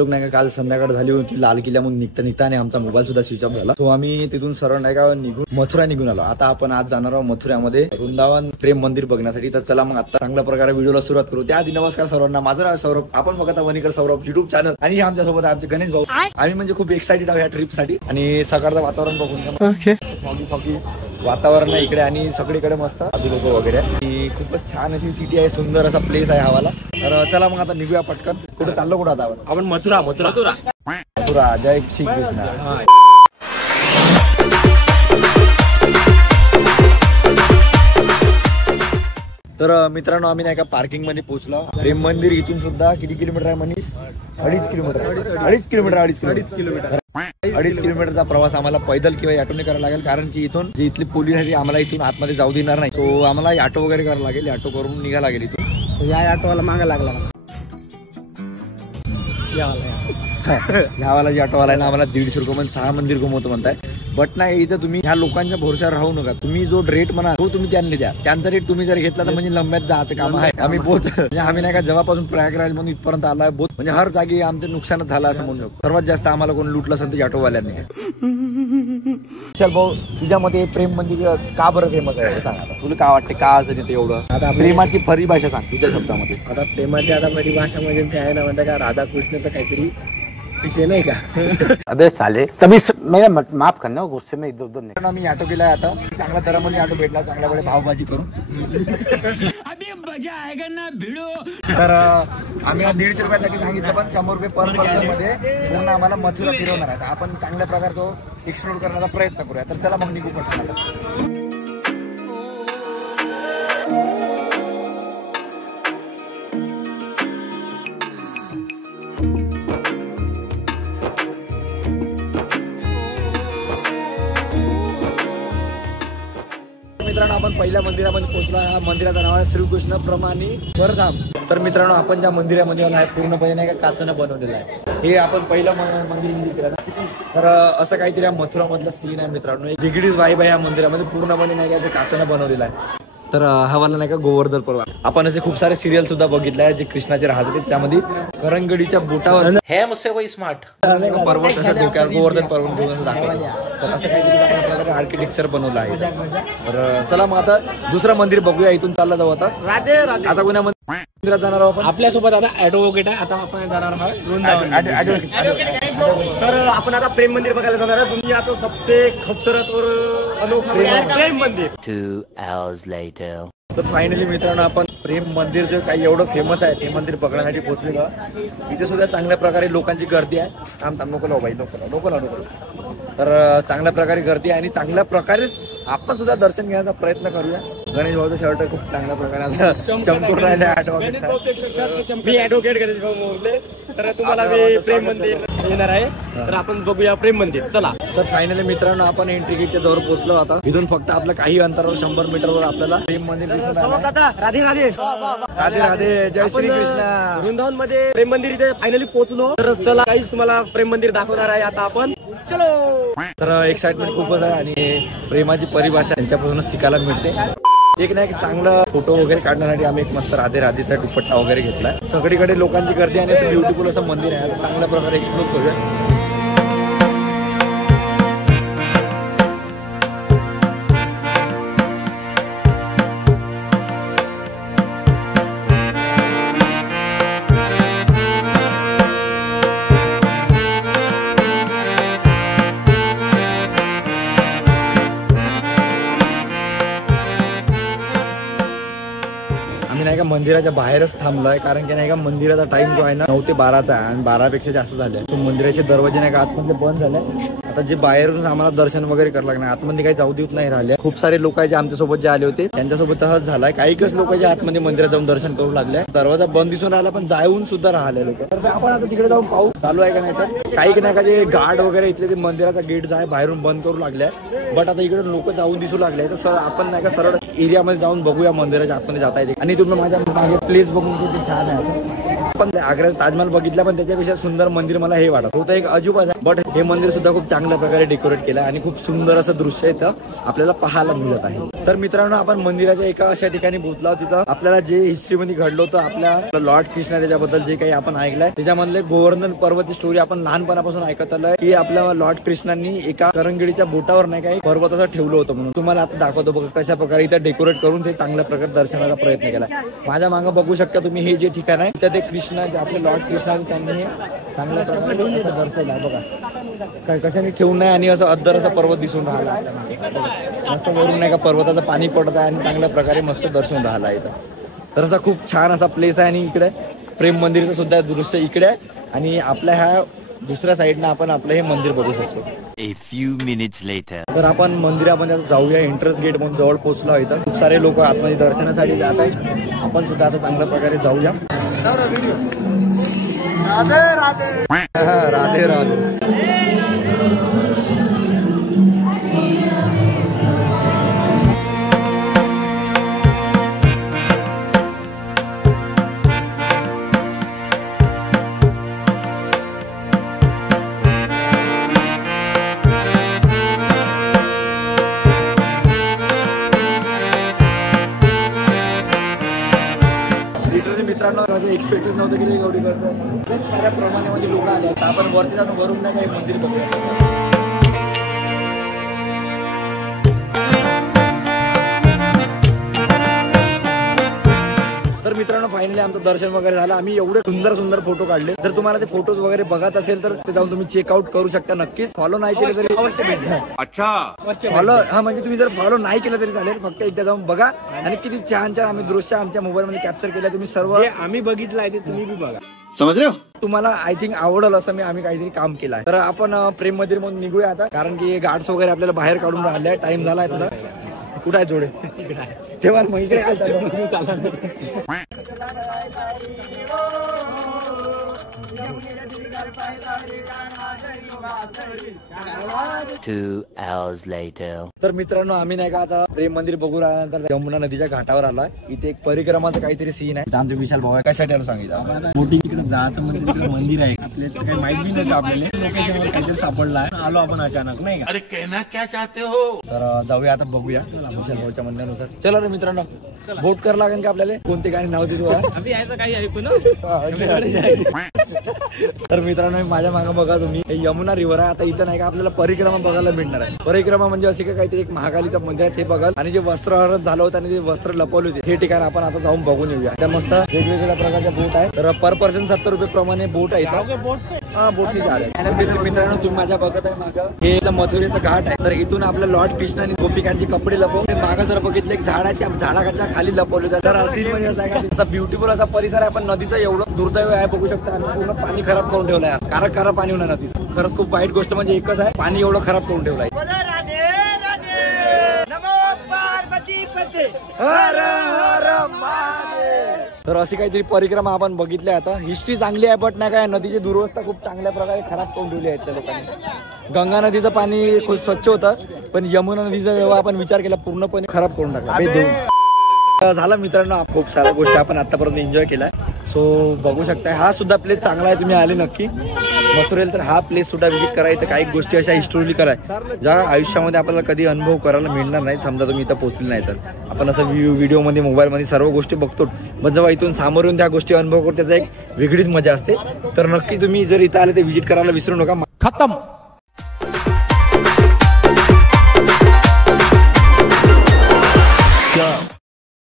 लोक नाही का काल संध्याकाळ झाली होती लाल किल्ल्यामधून निघता आणि आमचा मोबाईल सुद्धा स्विच ऑफ झाला. तो आम्ही तिथून सरळ नाही का निघून मथुरा निघून आलो. आता आपण आज जाणार आहोत मथुऱ्यामध्ये वृंदावन प्रेम मंदिर बघण्यासाठी. तर चला मग आता चांगल्या प्रकारे व्हिडिओला सुरुवात करू. त्याआधी नमस्कार सर्वांना, माझं नाव सौरभ, आपण बघत वणीकर सौरभ युट्यूब चॅनल. आणि आमच्या सोबत आमचे गणेश भाऊ. आम्ही म्हणजे खूप एक्साइटेड आहोत या ट्रिप साठी. आणि सकाळचं वातावरण बघून फॉगी वातावरण आहे इकडे आणि सगळीकडे मस्त लोक वगैरे. खूपच छान अशी सिटी आहे, सुंदर असा प्लेस आहे हवाला. तर चला मग आता निघूया पटकन. कुठे चाललो कुठं आता आपण? मथुरा. जय श्री कृष्ण. तर मित्रांनो आम्ही नाही का पार्किंग मध्ये पोहोचलो. प्रेम मंदिर इथून सुद्धा किती किलोमीटर आहे मनीष? 2.5 किलोमीटरचा प्रवास आम्हाला पैदल किंवा ऑटोने करायला लागेल. कारण की इथून जी इथली पोलीस आहे आम्हाला इथून आतमध्ये जाऊ देणार नाही. तो आम्हाला ऑटो वगैरे करायला लागेल. ऑटो करून निघायला लागेल इथून. या ऑटोवाला मागा लागला. ह्यावाला जे ऑटोवाला आहे ना आम्हाला 150 रुपये मध्ये 6 मंदिर घुमवतो म्हणताय. बट नाही, इथं तुम्ही ह्या लोकांच्या भरोश्यावर राहू नका. तुम्ही जो रेट म्हणा तो तुम्ही त्यांनी द्या. त्यांचा रेट तुम्ही जर घेतला तर म्हणजे लंब्यात जायचं काम आहे. आम्ही बहुत म्हणजे आम्ही नाही का जेव्हापासून प्रयागराज म्हणून इथपर्यंत आलाय बहुत म्हणजे हर जागी आमचं नुकसानच झालं असं म्हणू शकतो. सर्वात जास्त आम्हाला कोण लुटलं असेल तर ऑटोवाल्यांनी. चल भाऊ, तुझ्या मते प्रेम मंदिर का बरं फेमस आहे सांग आता. तुला काय वाटते का असं तिथे एवढं? आता प्रेमाची परिभाषा सांग तुझ्या शब्दामध्ये. आता प्रेमाची आता परिभाषा म्हणजे ते आहे ना, म्हणतात का राधा कृष्ण तर काहीतरी विषय नाही का? अबे साले तभी मेरा माफ करना, गुस्से में इधर उधर नहीं. आम्ही ऑटो केलाय. आता चांगल्या दरामध्ये ऑटो भेटला, चांगल्या वेळे भावबाजी करून. तर आम्ही 150 रुपयासाठी सांगितलं, पण 100 रुपये पर पर्सन मध्ये पूर्ण आम्हाला मथुरा फिरवणार आहे. आपण चांगल्या प्रकारे तो एक्सप्लोर करण्याचा प्रयत्न करूया. तर चला मग निघू पटकन. मित्रांनो आपण पहिल्या मंदिरामध्ये पोहोचलो. या मंदिराचं नाव आहे श्रीकृष्ण प्रमाणी वरधाम. तर मित्रांनो आपण ज्या मंदिरामध्ये आलो आहे पूर्णपणे नाही का काचनं बनवलेलं आहे. हे आपण पहिलं मंदिर केलं ना. तर असं काहीतरी या मथुरा मधला सीन आहे मित्रांनो. एक वेगळीच वाईब आहे या मंदिरामध्ये. पूर्णपणे नाही का असं काचनं बनवलेलं आहे. तर हवाला नाही का गोवर्धन पर्वत. आपण असे खूप सारे सिरियल सुद्धा बघितले आहेत जे कृष्णाचे राहत होते. त्यामध्ये करंगडीच्या बोटावर है मुझसे वही स्मार्ट पर्वत असं डोक्यावर गोवर्धन पर्वत घेऊन दाखवलं. तर असं काहीतरी आर्किटेक्चर बनवलं आहे. तर चला मग आता दुसरं मंदिर बघूया. इथून चालला जाऊ आता. आता कोणा मंदिरात जाणार आहोत आपण? आपल्यासोबत आता ऍडव्होकेट आहे. आता आपण जाणार आहोत वृंदावन. तर आपण आता प्रेम मंदिर बघायला जाणार आहे. दुनियाचं सबसे खूबसूरत और अनोखा प्रेम मंदिर. 2 hours later. तर फायनली मित्रांनो आपण प्रेम मंदिर जे काही एवढं फेमस आहे ते मंदिर बघण्यासाठी पोहोचलेलो. इथे सुद्धा चांगल्या प्रकारे लोकांची गर्दी आहे. नको लावू. तर चांगल्या प्रकारे गर्दी आहे आणि चांगल्या प्रकारेच आपण सुद्धा दर्शन घेण्याचा प्रयत्न करूया. गणेश भाऊचं शर्ट खूप चांगल्या प्रकारे चमकून राहिले. मी ऍडव्होकेट गणेश भाऊ मोरले. तर तुम्हाला मी प्रेम मंदिर येणार आहे. तर आपण बघूया प्रेम मंदिर. चला. तर फायनली मित्रांनो आपण एंट्री गेटच्या जवळ पोहोचलो. आता इथून फक्त आपलं काही अंतरावर 100 मीटरवर आपल्याला प्रेम मंदिर दिसत आहे. राधे राधे राधे राधे. जय श्री कृष्ण. वृंदावन मध्ये प्रेम मंदिर इथे फायनली पोहोचलो. तर चला काहीच तुम्हाला प्रेम मंदिर दाखवणार आहे आता आपण. चलो. तर एक्साइटमेंट खूपच आहे आणि प्रेमाची परिभाषा त्यांच्यापासूनच शिकायला मिळते. एक ना एक चांगला फोटो वगैरे काढण्यासाठी आम्ही एक मस्त राधे राधेचा दुपट्टा वगैरे घेतलाय. सगळीकडे लोकांची गर्दी आणि असं ब्युटिफुल असं मंदिर आहे. चांगल्या प्रकारे एक्सप्लोर करूया. नाही का मंदिराच्या बाहेरच थांबलोय. कारण की नाही का मंदिराचा टाइम जो आहे ना 9 ते 12चा आहे आणि 12पेक्षा जास्त झाले. तो मंदिराचे दरवाजे नाही का आतमध्ये बंद झाले. आता जे बाहेरून आम्हाला दर्शन वगैरे करावं लागणार. आतमध्ये काही जाऊ देत नाही राहिले. खूप सारे लोक जे आमच्यासोबत जे आले होते त्यांच्यासोबत तसंच झालाय. काहीच लोक जे आतमध्ये मंदिरात जाऊन दर्शन करू लागले. दरवाजा बंद दिसून राहिला पण जाऊन सुद्धा राहिले लोक. तर आपण आता तिकडे जाऊन पाहू चालू आहे का नाही. तर काही नाही का जे गार्ड वगैरे इथले ते मंदिराचा गेट जो आहे बाहेरून बंद करू लागले. बट आता इकडे लोक जाऊन दिसू लागले. तर सर आपण नाही का सरळ एरियामध्ये जाऊन बघूया मंदिराच्या आतमध्ये जाता येते. आणि तुम्ही माझ्या मागे प्लेस बघून किती छान आहे. पण आग्र्याचा ताजमहल बघितला पण त्याच्यापेक्षा सुंदर मंदिर मला हे वाटत होतं. एक अजूबाच आहे. बट हे मंदिर सुद्धा खूप चांगल्या प्रकारे डेकोरेट केलं आणि खूप सुंदर असं दृश्य इथं आपल्याला पाहायला मिळत आहे। तर मित्रांनो आपण मंदिराच्या एका अशा ठिकाणी पोहोचलो, तिथं आपल्याला जे हिस्ट्रीमध्ये घडलं होतं आपल्या लॉर्ड कृष्णा त्याच्याबद्दल जे काही आपण ऐकलंय त्याच्यामधले गोवर्धन पर्वत स्टोरी आपण लहानपणापासून ऐकत आलोय की आपल्या लॉर्ड कृष्णांनी एका करंगडीच्या बोटावर नाही काही पर्वत असं ठेवलं होतं म्हणून। तुम्हाला आता दाखवतो बघा कशा प्रकारे इथं डेकोरेट करून ते चांगल्या प्रकारे दर्शनाचा प्रयत्न केला। माझ्या मागे बघू शकता तुम्ही हे जे ठिकाण आहे तिथं ते कृष्णा आपले लॉर्ड कृष्णा त्यांनी हे चांगल्या प्रकारे दर्शवलं आहे बघा, काय कशाने ठेवून नाही आणि असं अद्दर असा पर्वत दिसून राहिला मस्त वरून नाही का पर्वताचं पाणी पडत आहे आणि चांगल्या प्रकारे मस्त दर्शन राहिला इथं। तर असा खूप छान असा प्लेस आहे आणि इकडे प्रेम मंदिरचं सुद्धा दृश्य इकडे आहे आणि आपल्या ह्या दुसऱ्या साईडनं आपण आपलं हे मंदिर बघू शकतो। A few minutes later. तर आपण मंदिरामध्ये जाऊया, एंट्रन्स गेट म्हणून जवळ पोहोचलो इथं खूप सारे लोक आतमध्ये दर्शनासाठी जात आहेत, आपण सुद्धा आता चांगल्या प्रकारे जाऊया। राधे राधे। मित्रांनो माझं एक्सपेक्टच नव्हतं की ते एवढी करतो, खूप साऱ्या प्रमाणामध्ये लोक आले। आता आपण वरती जाऊन वरून नाही काही मंदिर बघूया। तर मित्रांनो फायनली आमचं दर्शन वगैरे झालं, आम्ही एवढे सुंदर सुंदर फोटो काढले। जर तुम्हाला ते फोटोज वगैरे बघायचं असेल तर ते जाऊन तुम्ही चेकआउट करू शकता नक्कीच। फॉलो नाही केलं तरी अवश्य भेटा। अच्छा फॉलो हा म्हणजे तुम्ही जर फॉलो नाही केलं तरी चालेल, फक्त एकदा जाऊन बघा आणि किती छान छान आम्ही दृश्य आमच्या मोबाईल मध्ये कॅप्चर केलं। तुम्ही सर्व आम्ही बघितलं आहे ते तुम्ही बी बघा, समज रे तुम्हाला आय थिंक आवडेल असं आम्ही काहीतरी काम केलं आहे। तर आपण प्रेम मंदिर मधून निघूया आता, कारण की गार्ड्स वगैरे आपल्याला बाहेर काढून राहिले, टाइम झालाय तसा। कुठं आहे जोडे तेव्हा मग इकडे 2 hours later. तर मित्रांनो आम्ही नाही का आता प्रेम मंदिर बघू राहिल्यानंतर यमुना नदीच्या घाटावर आलोय। इथे एक परिक्रमाचं काहीतरी सीन आहे, आमचे विशाल भाऊ कशासाठी सांगितलं बोटिंग तिकडे जायचं म्हणजे तिकडे मंदिर आहे, आपल्याला काही माहिती नाही नव्हतं, आपल्याला लोकेशनवर काहीतरी सापडला आहे, आलो आपण अचानक नाही का। अरे कहना क्या चाहते हो? तर जाऊया आता बघूया विशाल भाऊच्या म्हणण्यानुसार। चला रे मित्रांनो बोट कर लागेल का आपल्याला, कोणते गाणी नाव देतो आम्ही यायचं काही ऐकू ना। तर मित्रांनो माझ्या मागे बघा तुम्ही हे यमुना रिव्हर आहे। आता इथं नाही का आपल्याला परिक्रमा बघायला मिळणार आहे। परिक्रमा म्हणजे असे का काहीतरी एक महाकालीचं मंदिर आहे ते बघाल, आणि जे वस्त्रहरण झालं होतं आणि जे वस्त्र लपवले होते हे ठिकाण आपण आता जाऊन बघून येऊया। त्या मस्त वेगवेगळ्या प्रकारच्या बोट आहे, तर पर पर्सन 70 रुपये प्रमाणे बोट आहे बोटची झाड आहे। मित्रांनो तुम्ही माझ्या बघत आहे मागं हे मथुरेचं घाट आहे, तर इथून आपल्या लॉर्ड कृष्ण आणि गोपिकांचे कपडे लपवून मागं जर बघितलं एक झाड आहे त्या झाडाच्या खाली लपवले जातात। असा ब्युटिफुल असा परिसर आहे, पण नदीचं एवढं दुर्दैव आहे बघू शकता, आणि पूर्ण पाणी खराब करून ठेवलं आहे, खारा पाणी होणार नदी। खरंच खूप वाईट गोष्ट म्हणजे एकच आहे, पाणी एवढं खराब करून ठेवलं आहे। तर अशी काहीतरी परिक्रमा आपण बघितल्या। आता हिस्ट्री चांगली आहे, बट नाही काय नदीची दुरवस्था खूप चांगल्या प्रकारे खराब करून ठेवली आहे त्या लोकांनी। गंगा नदीचं पाणी खूप स्वच्छ होतं, पण यमुना नदीचा जेव्हा आपण विचार केला पूर्णपणे खराब करून टाकला। झालं मित्रांनो खूप साऱ्या गोष्टी आपण आतापर्यंत एन्जॉय केल्या, सो बघू शकता हा सुद्धा प्लेस चांगला आहे, तुम्ही आले नक्की मथुरेला तर हा प्लेस सुद्धा विजिट करायचं। काही गोष्टी अशा हिस्टोरिकल आहे ज्या आयुष्यामध्ये आपल्याला कधी अनुभव करायला मिळणार नाही, समजा तुम्ही इथं पोहोचले नाही तर। आपण असं व्हिडिओमध्ये मोबाईलमध्ये सर्व गोष्टी बघतो, पण जेव्हा इथून सामोर येऊन त्या गोष्टी अनुभव करतो त्याचा एक वेगळीच मजा असते। तर नक्की तुम्ही जर इथं आले तर विजिट करायला विसरू नका। खत्म।